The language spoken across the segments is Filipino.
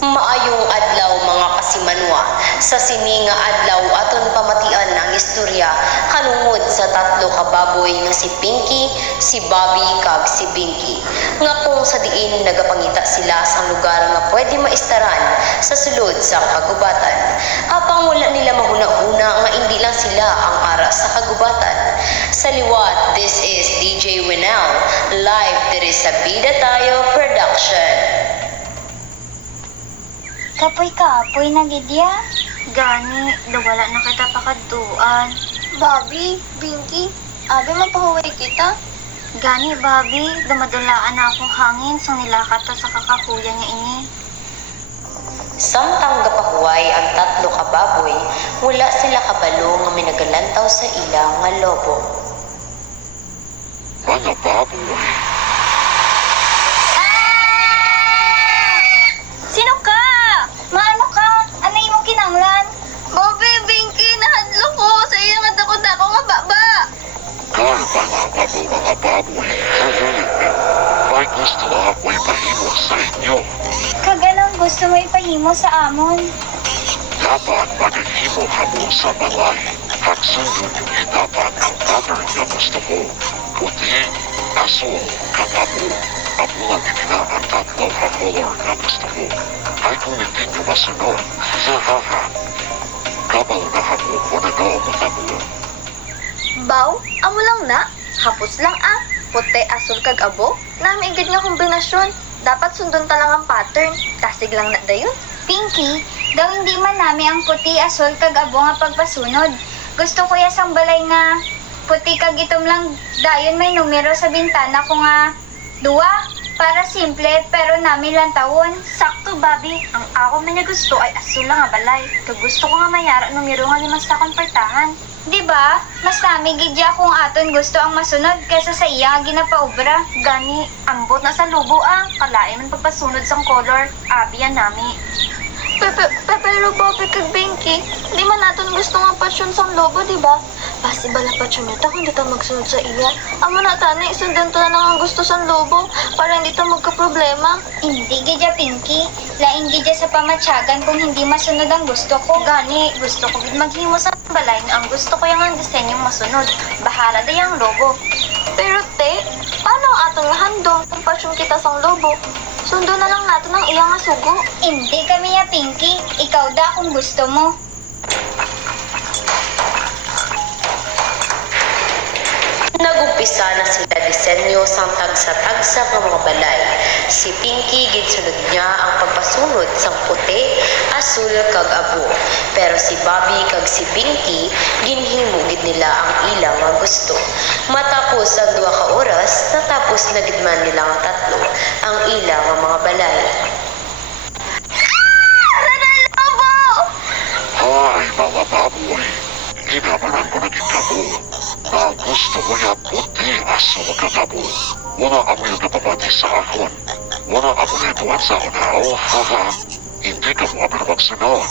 Maayong adlaw mga kasimanwa, sa sininga adlaw aton pamatian ang istorya kanungod sa tatlo ka baboy nga si Pinky, si Bobby kag si Binky. Nga kung sa diin nagapangita sila sa lugar nga pwede maistaran sa sulod sa kagubatan. Apang wala nila mahuna-huna nga hindi lang sila ang ara sa kagubatan. Sa liwat, this is DJ Winel, live diri sa Bida Tayo Production. Kapoy na gidya. Gani, wala na kita pakaduan. Bobby, Binky, abi mapahuway kita. Gani, Bobby, dumadulaan na akong hangin sa nilakat sa kakakuya niya ini. Samtang gapahuway ang tatlo ka baboy, wala sila kabalo nga minagalantaw sa ilang nga lobo. Mga baboy, Sino ka? Maano ka? Anay mo kinanglan? Bobby, Binky, nahadlo ko sa iya nga takot ako nga baba. mga baboy, may gusto na ako'y mahimo sa inyo. Kaganang gusto mo ipahimo sa amon. Dapat maghihimo kamo sa balay. Hagsundon yung dapat ang pattern na gusto ko. Puti, aso, katabo. Abulan nila ang tatlo ka color na gusto ko. Ay kung hindi nyo masunod, sahaha. Kabal na kamo ko na noong kamo. Baw, amo lang na. Hapos lang ah. Puti, asul kag abo. Namiigid nga kombinasyon. Dapat sundon talang ang pattern. Tasig lang na dayon. Pinky, daw hindi man nami ang puti, asol kag abo nga pagpasunod. Gusto ko yasang balay nga puti kag itom lang dayon may numero sa bintana ko nga duwa. Para simple pero nami lang tawon. Sakto, Bobby. Ang ako man niya gusto ay asul lang nga balay. Kag gusto ko nga mayara numero nga limas sa konpertahan. Di ba? Mas nami gidya kung aton gusto ang masunod kaysa sa iya nga ginapaobra. Gani, ambot na sa lubo ah. Kalain man pagpasunod sang color. Abi yan nami. Pero Bobby kag Binky, di man natin gusto nga pasyon sang lobo, di ba? Basi bala pasyon nito kung di ta magsunod sa iya. Amo na tani, sundan to na lang ang gusto sang lobo para hindi ta magka-problema. Hindi gidya Pinky. Lain gidya sa pamatyagan kung hindi masunod ang gusto ko. Gani, gusto ko gid maghimo sa balay nga ang gusto ko yung ang disenyong masunod. Bahala da yung lobo. Pero te, paano ang atong handong kung pasyon kita sang lobo? Sundo na lang natin ang iyang asugo. Hindi kami ya Pinky. Ikaw da kung gusto mo. Nagumpisa na sila disenyo sang tagsa-tagsa nga mga balay. Si Pinky ginsunod niya ang pagpasunod sang puti, asul kag abo. Pero si Bobby kag si Binky ginhimo gid nila ang ilang nga gusto. Matapos ang 2 ka oras, natapos na gid man nila ang tatlo ang ilang nga mga balay. Hi, mga baboy. Ginamanan ko na kamo. Na gusto ko niya puti aso katabo. Wala ako yung napapati sa akon. Wala ako nituan sa unaw. Haha. Hindi ka mo abir magsunod.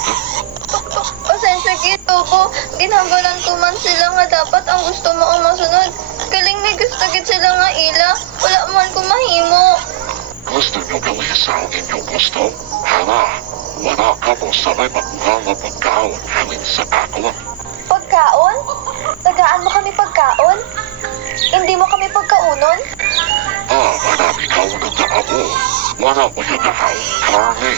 Pasensya kito ko. Ginhanggalan ko man sila nga dapat ang gusto mo ang masunod. Kaling may gusto gid sila nga ila. Wala man ko mahimo. Gusto niyo gawin sa inyong gusto? Hala. Wala ka mo sa may makuha nga pagkaon halin sa akon. Pagkaon? Tagaan mo kami pagkaon? Hindi mo kami pagkaunon? Marami ka unang naabo. Wala mo yung nahaw. Karne.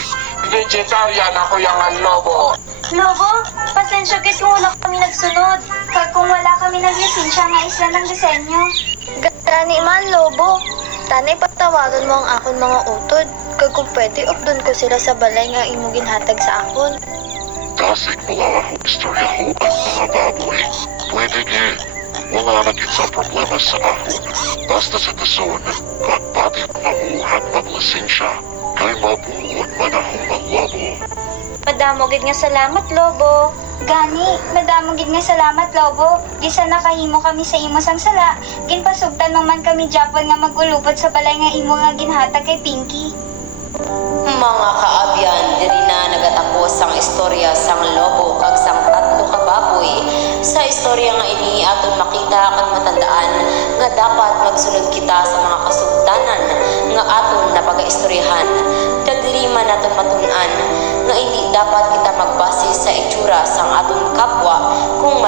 Vegetarian ako yung lobo. Lobo, pasensya kit kung wala kami nagsunod. Kag kung wala kami naglisensya nga isla ng disenyo. Gani man, lobo. Tanay patawagan mo ang akon mga utod. Kag kung pwede, updon ko sila sa balay nga imo ginhatag sa akon. Dasig mula ako istorya ko at mga baboy. Pwede din. Wala na din sa problema sa akon. Basta sa tason, pagpati mamuhat maglasensya. Kay mabuod man akong maglobo. Madamogid nga salamat, Lobo. Gani, madamogid nga salamat, Lobo. Di sa nakahimo kami sa imo sang sala. Ginpasugtan mo man kami Japon nga magulupot sa balay nga imo nga ginhatag kay Pinky. Mga kaabyan, diri na nagatapos ang istorya sang lobo kag sang tatlo ka baboy. Sa istorya nga ini aton makita kag matandaan nga dapat magsunod kita sa mga kasugtanan nga aton napagaistoryahan. Daghan diri man naton matun-an nga hindi dapat kita magbase sa itsura sang aton kapwa kung